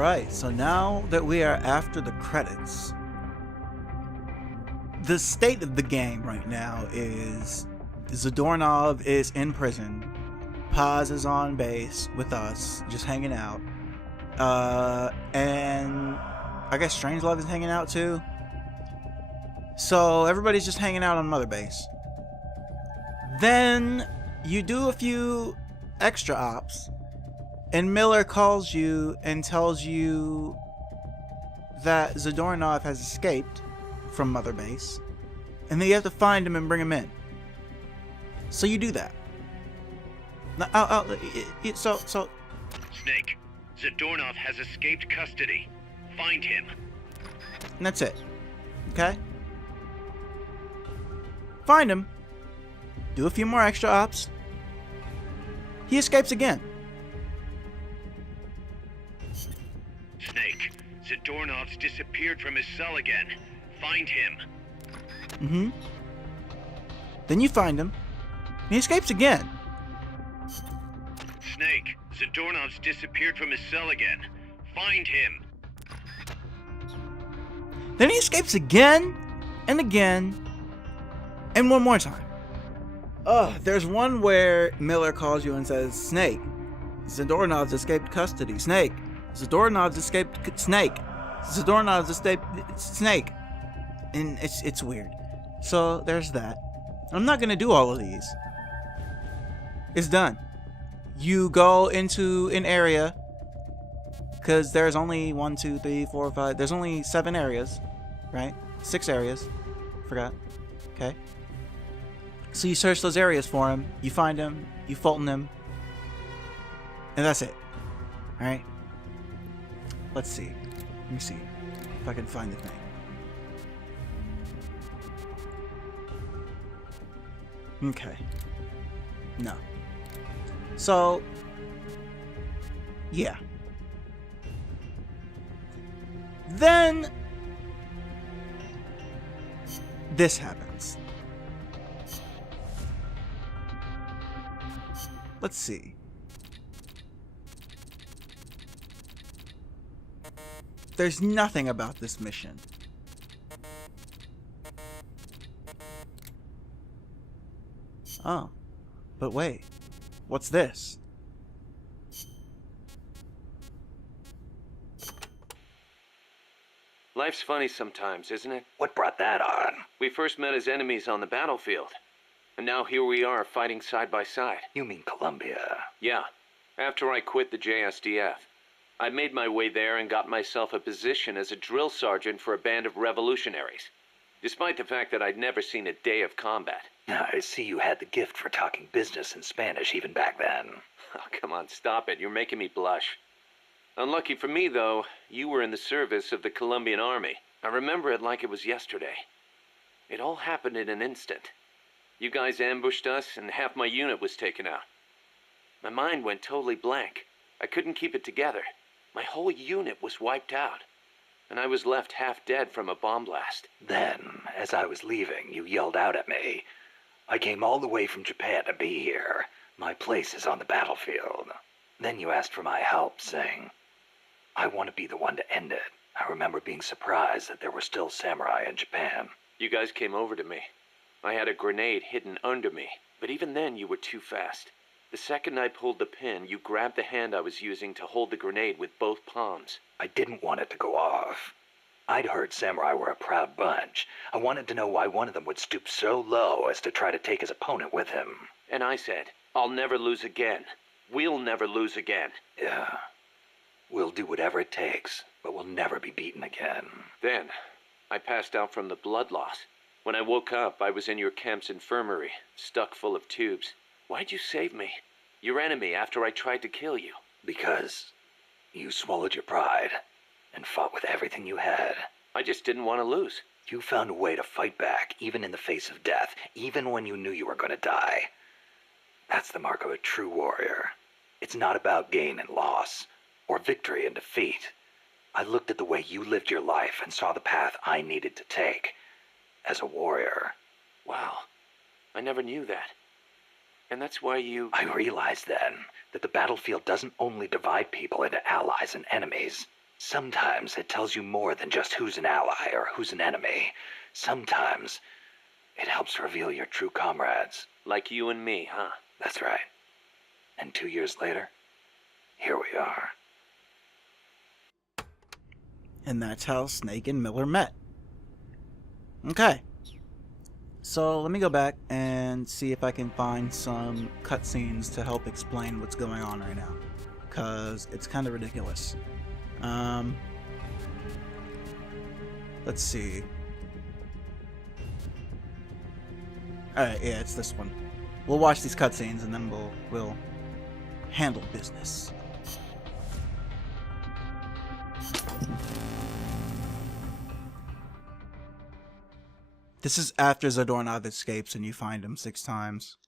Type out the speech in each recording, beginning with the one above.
Alright, so now that we are after the credits, the state of the game right now is Zadornov is in prison, Paz is on base with us, just hanging out, and I guess Strangelove is hanging out too. So everybody's just hanging out on Mother Base. Then you do a few extra ops, and Miller calls you and tells you that Zadornov has escaped from Mother Base, and then you have to find him and bring him in. So you do that. Now, so Snake, Zadornov has escaped custody. Find him. and that's it. Okay? Find him. Do a few more extra ops. He escapes again. Snake, Zadornov's disappeared from his cell again. Find him. Mm-hmm. Then you find him. And he escapes again. Snake, Zadornov's disappeared from his cell again. Find him. Then he escapes again and again and one more time. There's one where Miller calls you and says, Snake, Zadornov's escaped custody. Snake, Zadornov's escaped Snake. Zadornov's escaped Snake. And it's weird. So there's that. I'm not gonna do all of these. It's done. You go into an area, because there's only 1, 2, 3, 4, 5. There's only 7 areas, right? 6 areas. Forgot. Okay. So you search those areas for him. You find him. You Fulton him. And that's it. Alright? Let's see. Let me see if I can find the thing. Okay. No. So, yeah. Then this happens. Let's see. There's nothing about this mission. Oh. But wait. What's this? Life's funny sometimes, isn't it? What brought that on? We first met as enemies on the battlefield. And now here we are fighting side by side. You mean Columbia? Yeah. After I quit the JSDF. I made my way there and got myself a position as a drill sergeant for a band of revolutionaries. Despite the fact that I'd never seen a day of combat. I see you had the gift for talking business in Spanish even back then. Oh, come on, stop it. You're making me blush. Unlucky for me, though, you were in the service of the Colombian army. I remember it like it was yesterday. It all happened in an instant. You guys ambushed us, and half my unit was taken out. My mind went totally blank. I couldn't keep it together. My whole unit was wiped out, and I was left half dead from a bomb blast. Then, as I was leaving, you yelled out at me. I came all the way from Japan to be here. My place is on the battlefield. Then you asked for my help, saying, I want to be the one to end it. I remember being surprised that there were still samurai in Japan. You guys came over to me. I had a grenade hidden under me, but even then you were too fast. The second I pulled the pin, you grabbed the hand I was using to hold the grenade with both palms. I didn't want it to go off. I'd heard samurai were a proud bunch. I wanted to know why one of them would stoop so low as to try to take his opponent with him. And I said, I'll never lose again. We'll never lose again. Yeah. We'll do whatever it takes, but we'll never be beaten again. Then, I passed out from the blood loss. When I woke up, I was in your camp's infirmary, stuck full of tubes. Why'd you save me? Your enemy after I tried to kill you. Because you swallowed your pride and fought with everything you had. I just didn't want to lose. You found a way to fight back, even in the face of death, even when you knew you were going to die. That's the mark of a true warrior. It's not about gain and loss, or victory and defeat. I looked at the way you lived your life and saw the path I needed to take. As a warrior. Wow. I never knew that. And that's why you... I realized then that the battlefield doesn't only divide people into allies and enemies. Sometimes it tells you more than just who's an ally or who's an enemy. Sometimes it helps reveal your true comrades. Like you and me, huh? That's right. And 2 years later, here we are. And that's how Snake and Miller met. Okay. So let me go back and see if I can find some cutscenes to help explain what's going on right now. Because it's kind of ridiculous. Let's see. Alright, yeah, it's this one. We'll watch these cutscenes and then we'll handle business. This is after Zadornov escapes and you find him 6 times.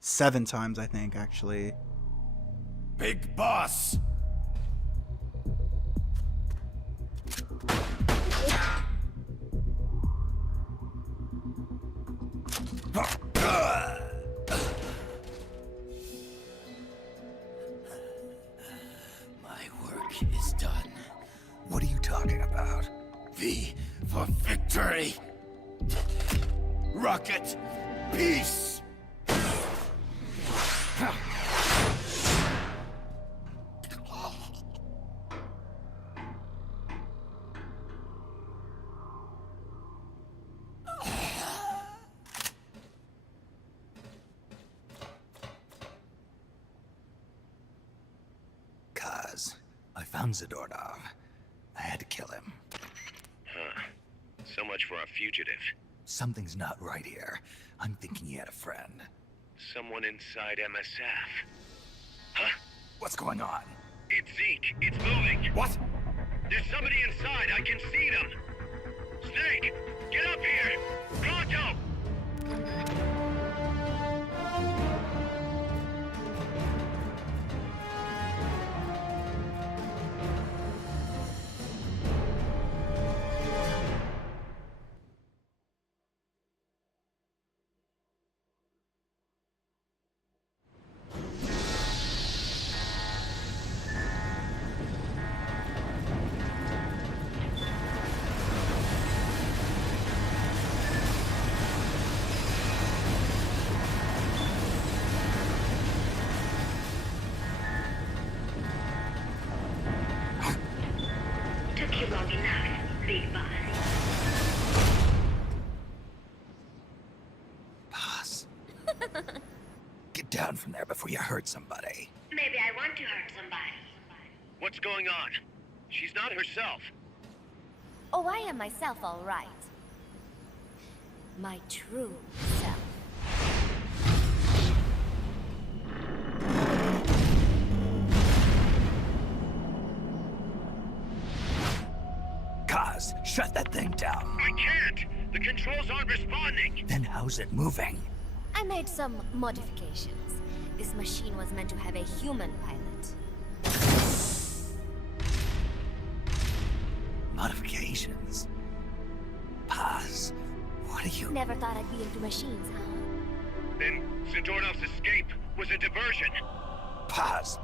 7 times, I think, actually. Big boss! My work is done. What are you talking about? V for victory! Rocket, peace! Kaz, I found Zadornov. I had to kill him. Huh. So much for our fugitive. Something's not right here. I'm thinking he had a friend. Someone inside MSF. Huh? What's going on? It's Zeke. It's moving. What? There's somebody inside. I can see them. Snake, get up here. Pronto! Took you long enough, big boss. Boss. Get down from there before you hurt somebody. Maybe I want to hurt somebody. What's going on? She's not herself. Oh, I am myself, all right. My true self. Kaz, shut that thing down. I can't. The controls aren't responding. Then how's it moving? I made some modifications. This machine was meant to have a human pilot. Modifications? Paz, what are you... Never thought I'd be into machines, huh? Then Zadornov's escape was a diversion. Paz,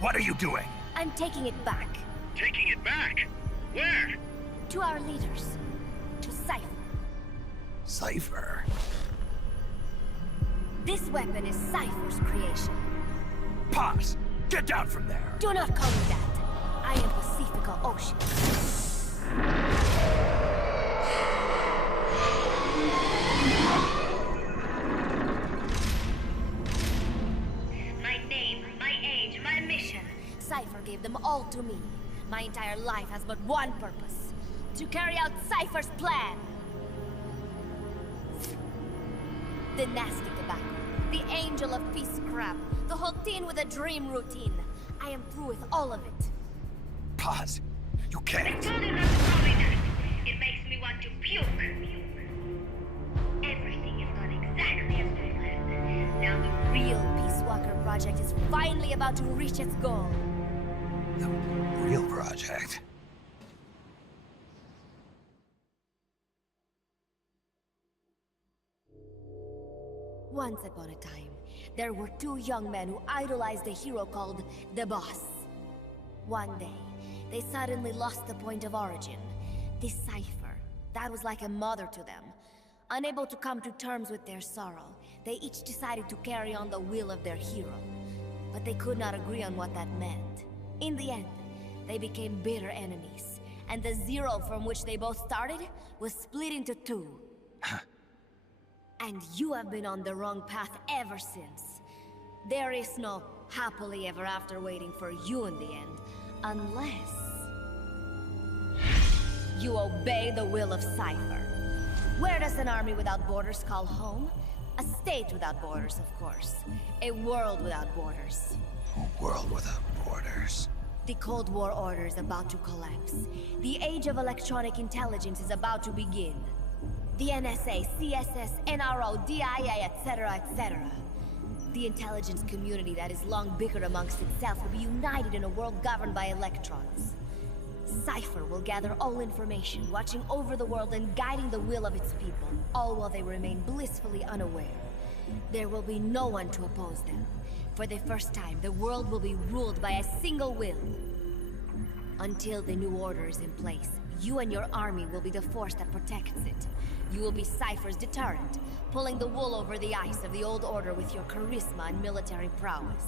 what are you doing? I'm taking it back. Taking it back? Where? To our leaders. To Cypher. Cypher? This weapon is Cypher's creation. Paz, get down from there. Do not call me that. I am Pacifica Ocean. My name, my age, my mission. Cypher gave them all to me. My entire life has but one purpose. To carry out Cypher's plan. The nasty tobacco. The angel of peace crap. The whole thing with a dream routine. I am through with all of it. Paz, you I can't. told you not to call me that. It makes me want to puke. Everything has gone exactly as planned. Now the Real Peace Walker project is finally about to reach its goal. The real project. Once upon a time, there were two young men who idolized a hero called the Boss. One day, they suddenly lost the point of origin. This cipher, that was like a mother to them. Unable to come to terms with their sorrow, they each decided to carry on the will of their hero. But they could not agree on what that meant. In the end, they became bitter enemies, and the zero from which they both started was split into two. And you have been on the wrong path ever since. There is no happily ever after waiting for you in the end, unless you obey the will of Cypher. Where does an army without borders call home? A state without borders, of course. A world without borders. A world without borders. The Cold War order is about to collapse. The age of electronic intelligence is about to begin. The NSA, CSS, NRO, DIA, etc., etc. The intelligence community that has long bickered amongst itself will be united in a world governed by electrons. Cypher will gather all information, watching over the world and guiding the will of its people, all while they remain blissfully unaware. There will be no one to oppose them. For the first time, the world will be ruled by a single will. Until the new order is in place, you and your army will be the force that protects it. You will be Cypher's deterrent, pulling the wool over the eyes of the old order with your charisma and military prowess.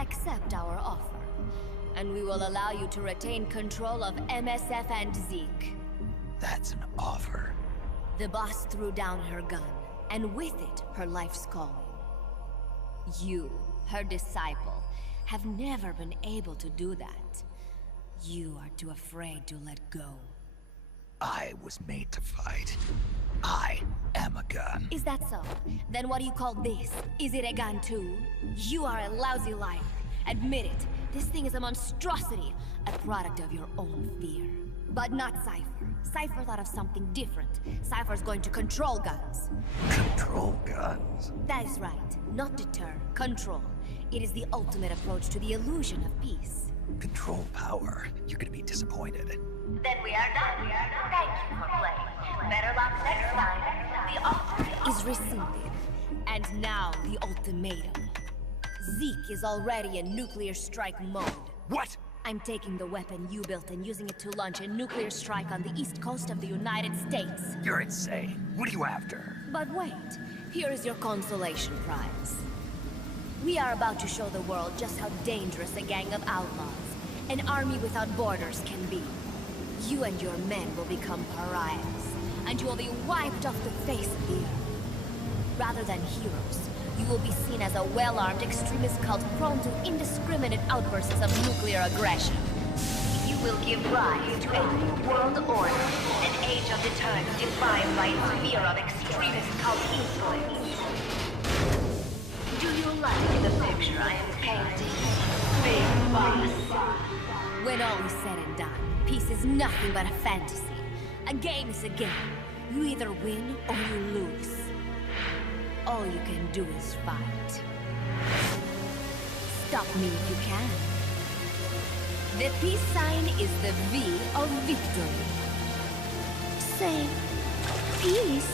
Accept our offer, and we will allow you to retain control of MSF and Zeke. That's an offer. The boss threw down her gun, and with it, her life's calling. You, her disciple, have never been able to do that. You are too afraid to let go. I was made to fight. I am a gun. Is that so? Then what do you call this? Is it a gun too? You are a lousy liar. Admit it. This thing is a monstrosity, a product of your own fear. But not Cypher. Cypher thought of something different. Cypher's going to control guns. Control guns? That is right. Not deter, control. It is the ultimate approach to the illusion of peace. Control power. You're gonna be disappointed. Then we are done. Thank you for playing. Better luck next time. The offer Is rescinded. And now the ultimatum. Zeke is already in nuclear strike mode. What? I'm taking the weapon you built and using it to launch a nuclear strike on the east coast of the United States. You're insane. What are you after? But wait, here is your consolation prize. We are about to show the world just how dangerous a gang of outlaws, an army without borders can be. You and your men will become pariahs, and you will be wiped off the face of the earth. Rather than heroes, you will be seen as a well-armed extremist cult prone to indiscriminate outbursts of nuclear aggression. you will give rise to a new world order, an age of deterrence defined by its fear of extremist cult influence. Do you like the picture I am painting? Big Boss. When all is said and done, peace is nothing but a fantasy. A game is a game. You either win or you lose. All you can do is fight. Stop me if you can. The peace sign is the V of victory. Say, peace.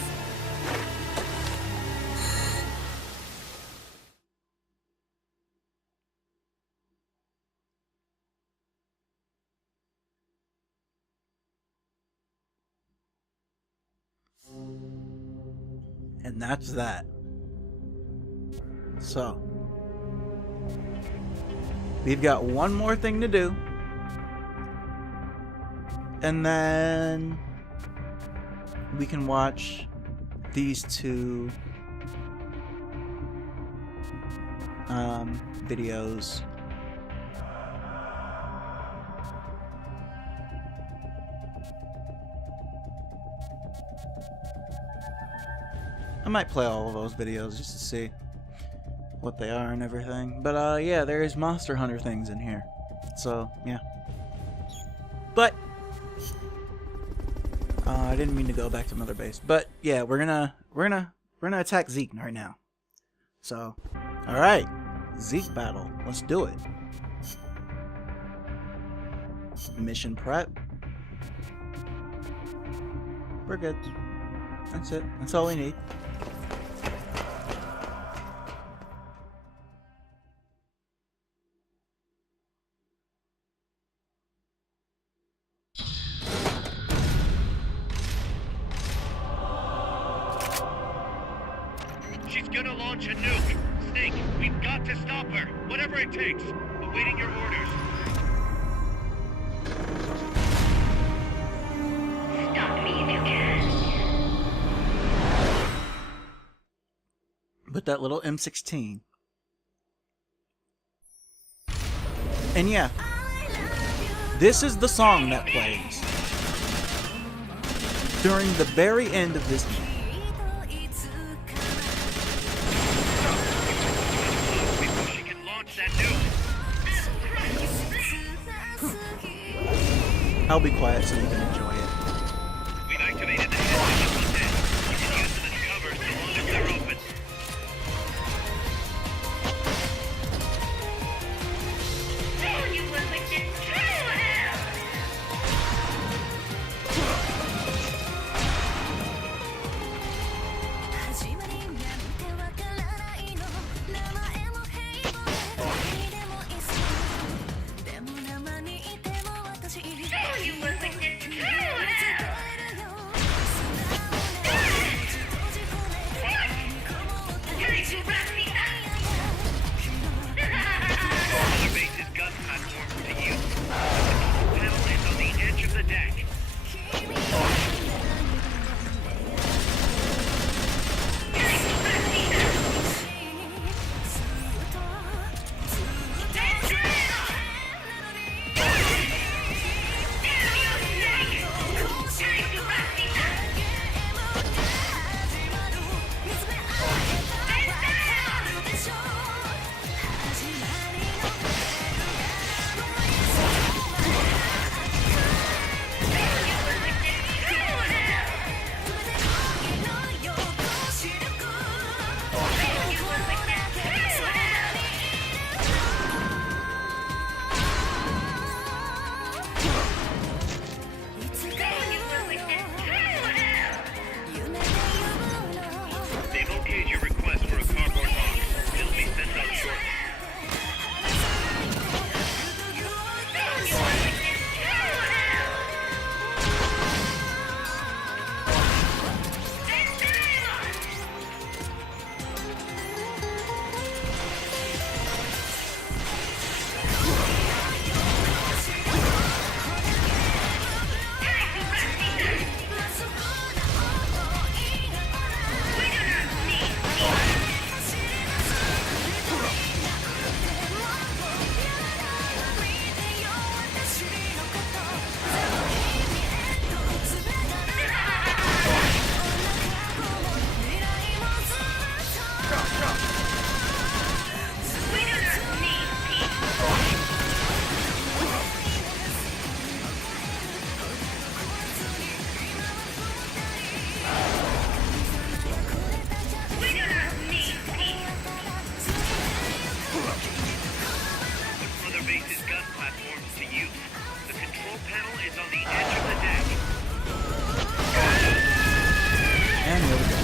And that's that. So, we've got one more thing to do. And then we can watch these two videos. I might play all of those videos just to see what they are and everything. But yeah, there's Monster Hunter things in here. So, yeah. But I didn't mean to go back to Mother Base. But yeah, we're gonna attack Zeke right now. So, alright. Zeke battle. Let's do it. Mission prep. We're good. That's it. That's all we need. launch a nuke. Snake, we've got to stop her. Whatever it takes. Awaiting your orders. Stop me if you can. With that little M16. And yeah, this is the song that plays during the very end of this game. Before she can launch that nuke. I'll be quiet so you can enjoy it. We've activated the head on deck. You can use them as cover so long as they're open. You will witness true hell! 始まりなんてわからないの名前も平凡で何でもいいさでも生にいても私いる You will witness true hell! Other base's gun platforms to you. The control panel is on the edge of the deck. They've okayed your request for a cardboard box. It'll be sent out shortly. Other base's gun platforms to you. The control panel is on the edge of the deck. And there we go.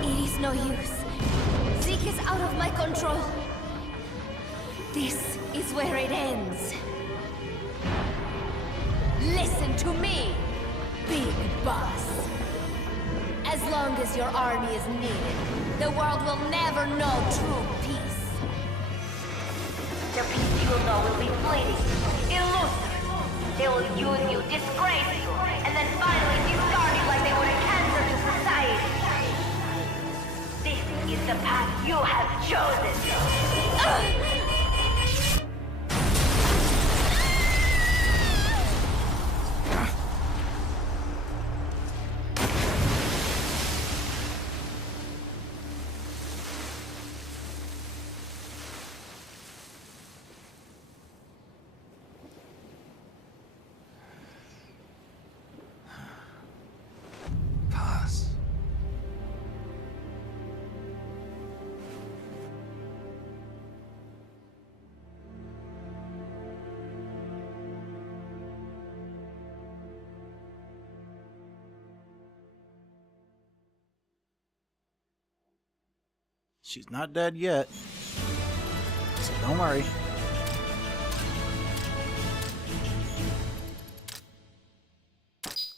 It is no use. Zeke is out of my control. This is where it ends. Listen to me, Big Boss. As long as your army is needed, the world will never know true peace. The peace you will know will be fleeting, elusive. They will use you, disgrace you, and then finally discard you like they would a cancer to society. This is the path you have chosen. She's not dead yet. So don't worry.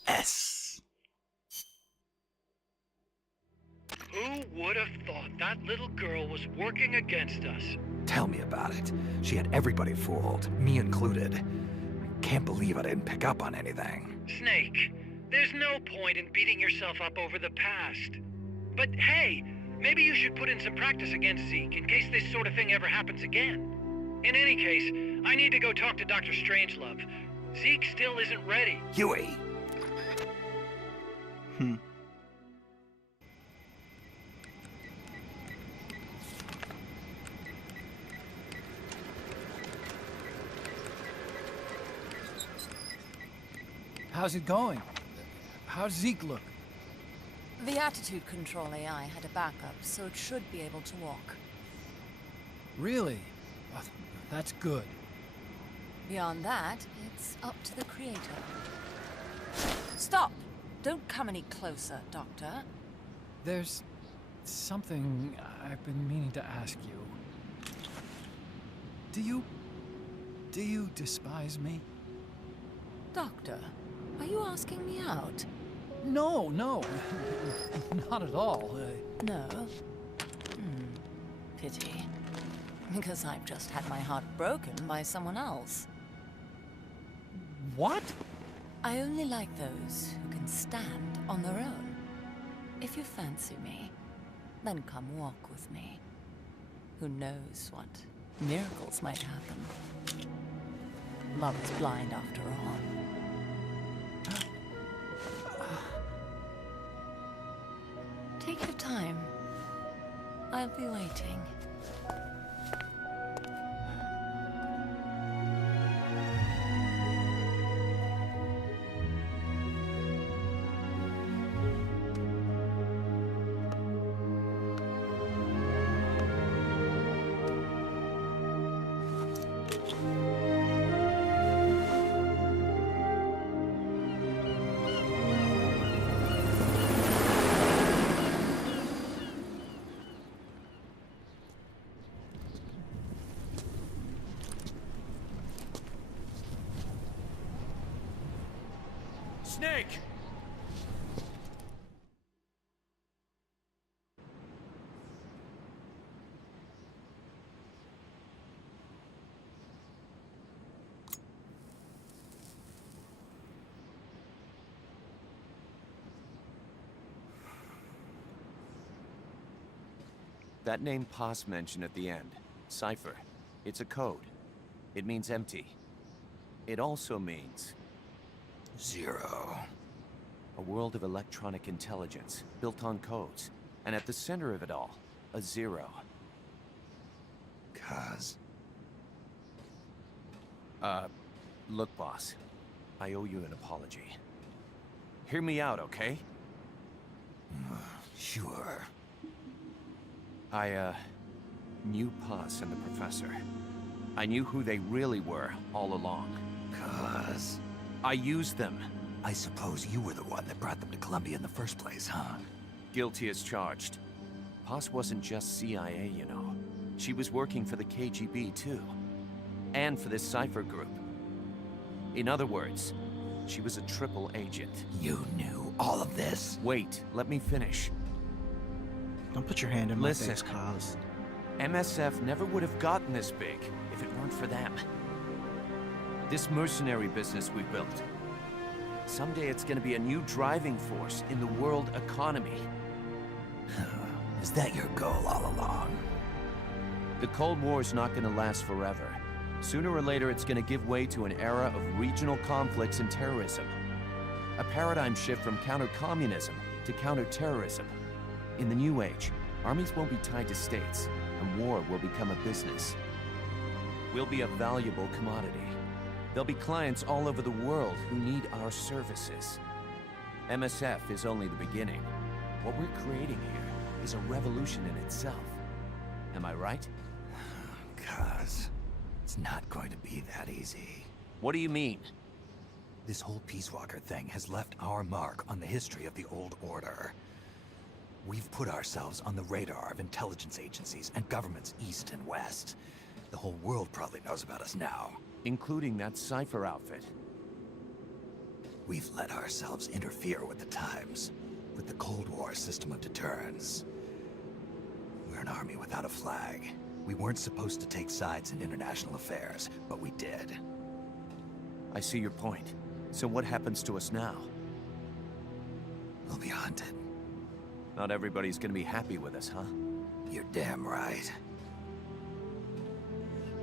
S. Who would have thought that little girl was working against us? Tell me about it. She had everybody fooled, me included. Can't believe I didn't pick up on anything. Snake, there's no point in beating yourself up over the past. But hey, maybe you should put in some practice against Zeke in case this sort of thing ever happens again. In any case, I need to go talk to Dr. Strangelove. Zeke still isn't ready. Huey! How's it going? How's Zeke look? The attitude control AI had a backup, so it should be able to walk. Really? Well, that's good. Beyond that, it's up to the creator. Stop! Don't come any closer, Doctor. There's something I've been meaning to ask you. Do you despise me? Doctor, are you asking me out? No, not at all. No? Pity. Because I've just had my heart broken by someone else. What? I only like those who can stand on their own. If you fancy me, then come walk with me. Who knows what miracles might happen. Love is blind after all. Take your time. I'll be waiting. Snake! That name Paz mentioned at the end, Cipher, it's a code. It means empty. It also means 0. a world of electronic intelligence, built on codes. And at the center of it all, a 0. Cuz. Look, boss. I owe you an apology. Hear me out, okay? Sure. I, knew Paz and the Professor. I knew who they really were all along. Cuz. I used them. I suppose you were the one that brought them to Columbia in the first place, huh? Guilty as charged. Paz wasn't just CIA, you know. She was working for the KGB, too. And for this Cipher group. In other words, she was a triple agent. You knew all of this? Wait, let me finish. Don't put your hand in my Listen. face, Kaz. MSF never would have gotten this big if it weren't for them. This mercenary business we built. Someday it's gonna be a new driving force in the world economy. Is that your goal all along? The Cold War's not gonna last forever. Sooner or later it's gonna give way to an era of regional conflicts and terrorism. A paradigm shift from counter-communism to counter-terrorism. In the new age, armies won't be tied to states, and war will become a business. We'll be a valuable commodity. There'll be clients all over the world who need our services. MSF is only the beginning. What we're creating here is a revolution in itself. Am I right? Cuz. It's not going to be that easy. What do you mean? This whole Peace Walker thing has left our mark on the history of the Old Order. We've put ourselves on the radar of intelligence agencies and governments east and west. The whole world probably knows about us now. Including that Cypher outfit. We've let ourselves interfere with the times, with the Cold War system of deterrence. We're an army without a flag. We weren't supposed to take sides in international affairs, but we did. I see your point. So what happens to us now? We'll be hunted. Not everybody's gonna be happy with us, huh? You're damn right.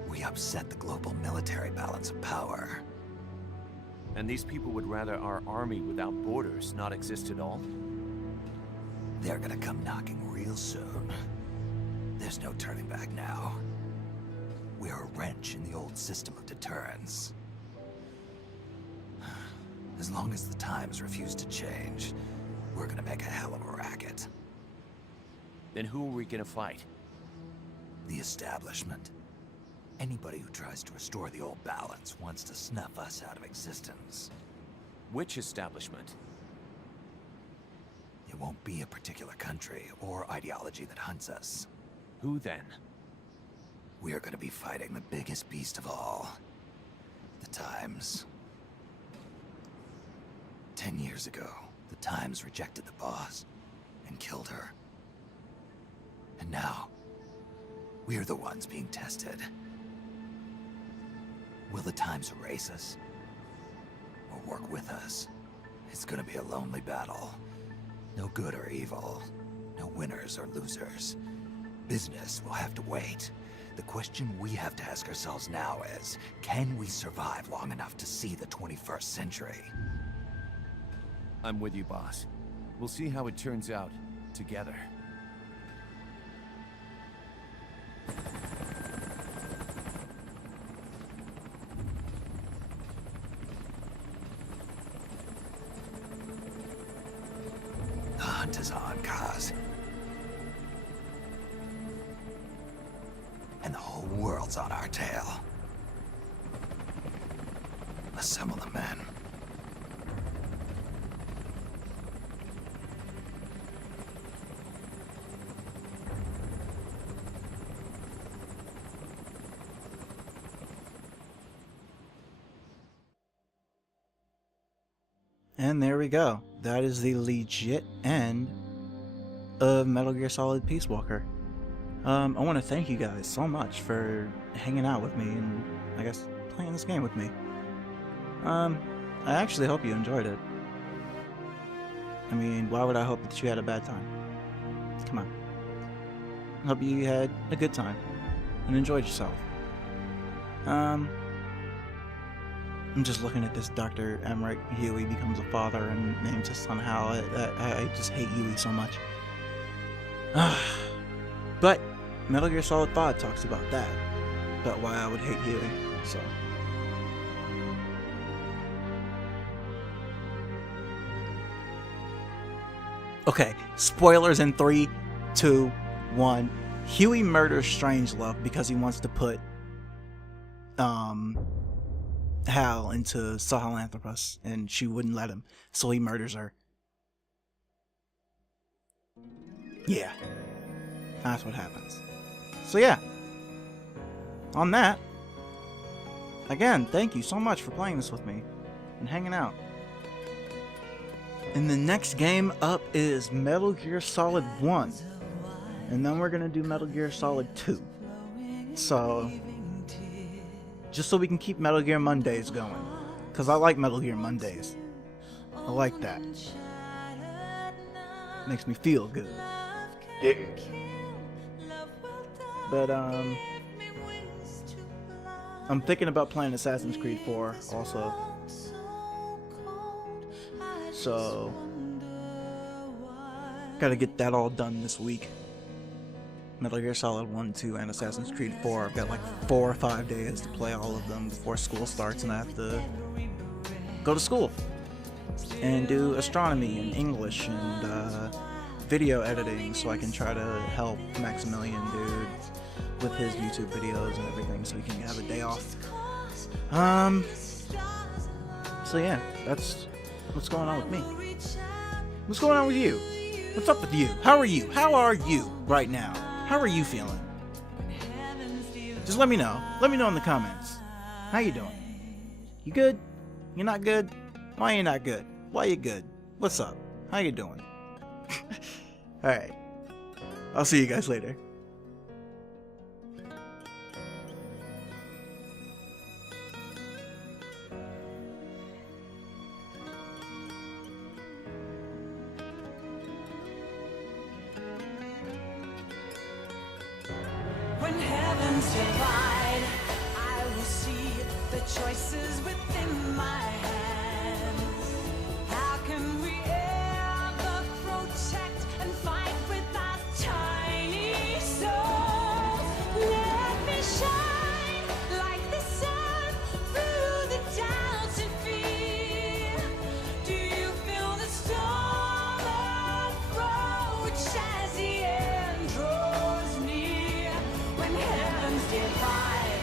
We upset the global military balance of power. And these people would rather our army without borders not exist at all? They're gonna come knocking real soon. There's no turning back now. We're a wrench in the old system of deterrence. As long as the times refuse to change, we're gonna make a hell of a racket. Then who are we gonna fight? The establishment. Anybody who tries to restore the old balance wants to snuff us out of existence. Which establishment? It won't be a particular country or ideology that hunts us. Who then? We are going to be fighting the biggest beast of all. The Times. 10 years ago, the Times rejected the boss and killed her. And now, we're the ones being tested. Will the Times erase us? Or work with us? It's gonna be a lonely battle. No good or evil. No winners or losers. Business will have to wait. The question we have to ask ourselves now is, can we survive long enough to see the 21st century? I'm with you, boss. We'll see how it turns out together. The hunt is on, Kaz. And the whole world's on our tail. Assemble the men. And there we go. That is the legit end of Metal Gear Solid Peace Walker. I want to thank you guys so much for hanging out with me and, I guess, playing this game with me. I actually hope you enjoyed it. I mean, why would I hope that you had a bad time? Come on. I hope you had a good time and enjoyed yourself. I'm just looking at this Dr. Emmerich. Huey becomes a father and names his son Hal. I just hate Huey so much. But Metal Gear Solid 5 talks about that. About why I would hate Huey. So. Okay, spoilers in 3, 2, 1. Huey murders Strangelove because he wants to put Hal into Sahelanthropus, and she wouldn't let him, so he murders her. Yeah, that's what happens. So yeah, on that, again, thank you so much for playing this with me and hanging out. And the next game up is Metal Gear Solid 1, and then we're gonna do Metal Gear Solid 2. So just so we can keep Metal Gear Mondays going. Because I like Metal Gear Mondays. I like that. Makes me feel good. Yeah. But, I'm thinking about playing Assassin's Creed 4 also. So, gotta get that all done this week. Metal Gear Solid 1, 2, and Assassin's Creed 4. I've got like 4 or 5 days to play all of them before school starts, and I have to go to school and do astronomy and English and video editing, so I can try to help Maximilian dude with his YouTube videos and everything, so he can have a day off. So yeah, that's what's going on with me. What's going on with you? What's up with you? How are you? How are you right now? How are you feeling? Just let me know. Let me know in the comments. How you doing? You good? You not good? Why you not good? Why you good? What's up? How you doing? Alright. I'll see you guys later. When heavens divide, I will see the choices within my hands. How can we ever protect and fight with our tiny souls? Let me shine like the sun through the doubts and fear. Do you feel the storm approach as the end draws near? When heavens divide,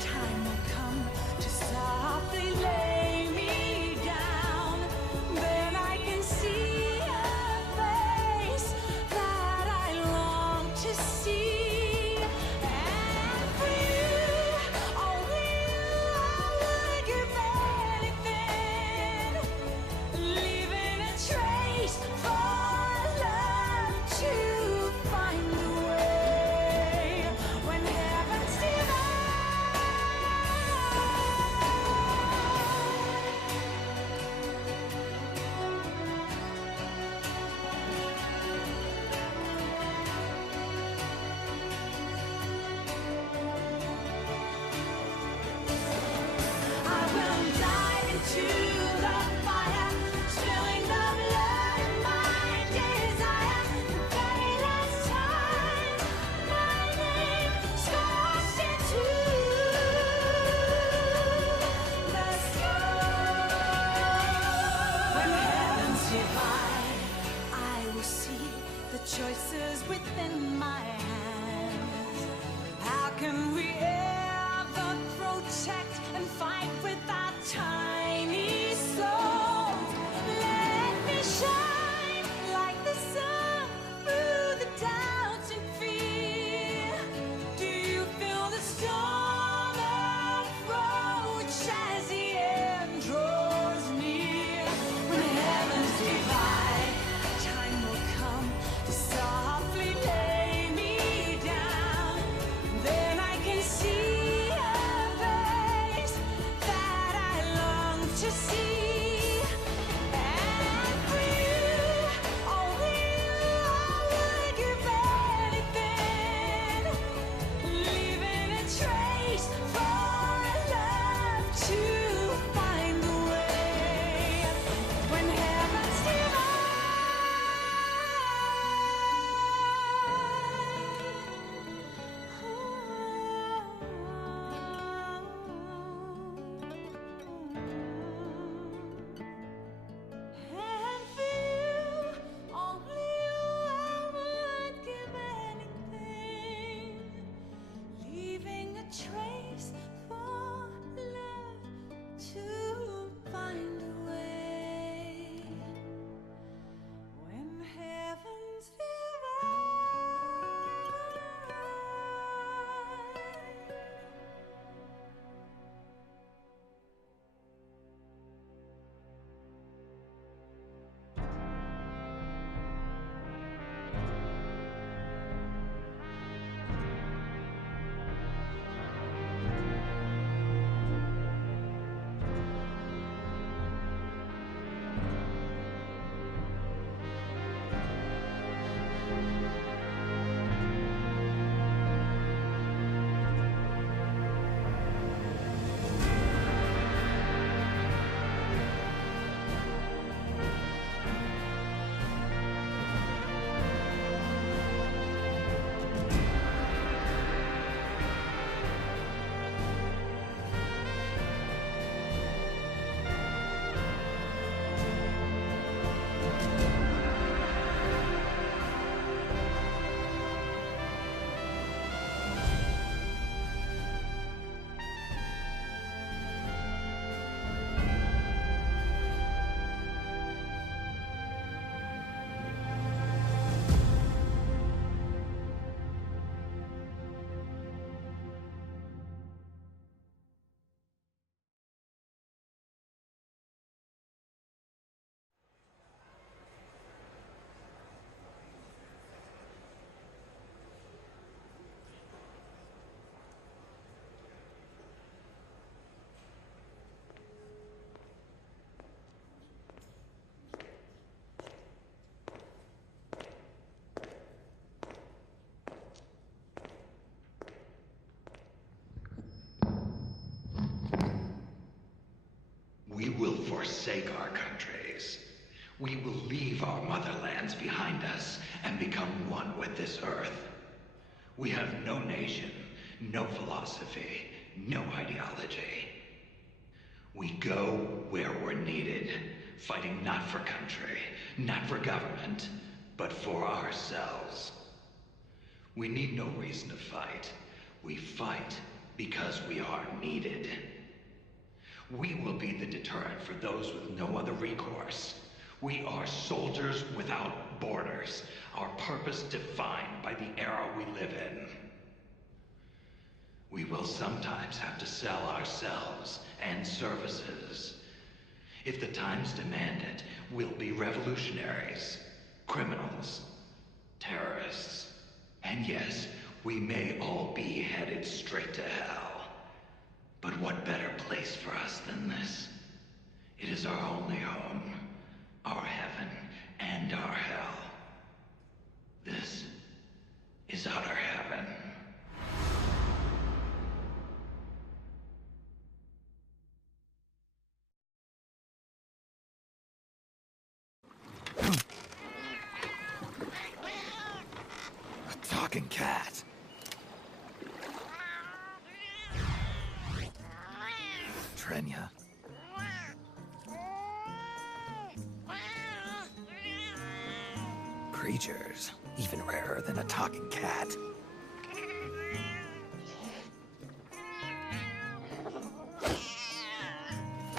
time will come to softly lay me down. Then I can see a face that I long to see. And for you, oh you, I would give anything, leaving a trace for love to find the way. When heavens divide. I will dive into the fire, spilling the blood my desire. The very last time, my name scorched into the sky. When heavens divide, I will see the choices within my hands. How can we ever protect and fight with our tiny souls? Let me shine like the sun through the doubts and fear. Do you feel the storm approach as the end draws near? When heavens divide, time will come to softly lay me down. Then I can see a face that I long to forsake our countries. We will leave our motherlands behind us and become one with this earth. We have no nation, no philosophy, no ideology. We go where we're needed, fighting not for country, not for government, but for ourselves. We need no reason to fight. We fight because we are needed. We will be the deterrent for those with no other recourse. We are soldiers without borders, our purpose defined by the era we live in. We will sometimes have to sell ourselves and services. If the times demand it, we'll be revolutionaries, criminals, terrorists. And yes, we may all be headed straight to hell. But what better place for us than this? It is our only home, our heaven and our hell. This is utter heaven. A talking cat. Trenya. Creatures, even rarer than a talking cat.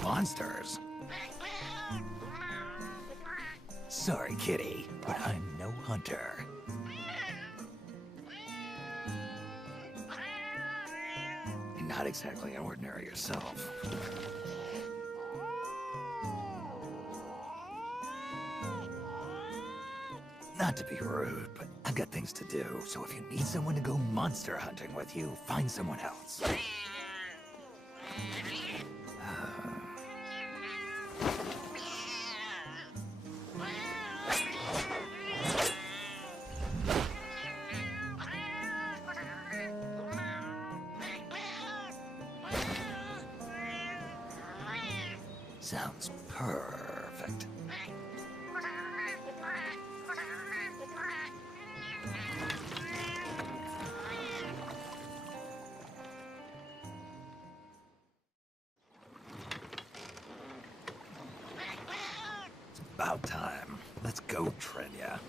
Monsters. Sorry, kitty, but I'm no hunter. You're not exactly ordinary yourself. Not to be rude, but I've got things to do, so if you need someone to go monster hunting with you, find someone else. Sounds perfect. It's about time. Let's go, Trenya.